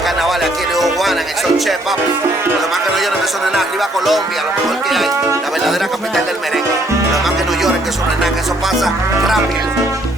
de carnaval aquí en HIJO De Juana, en el Sonche, papi. Lo demás que no lloren, que eso no es nada. Arriba Colombia, lo mejor que hay. La verdadera capital del merengue. Lo demás que no lloren, que eso no es nada, que eso pasa rápido.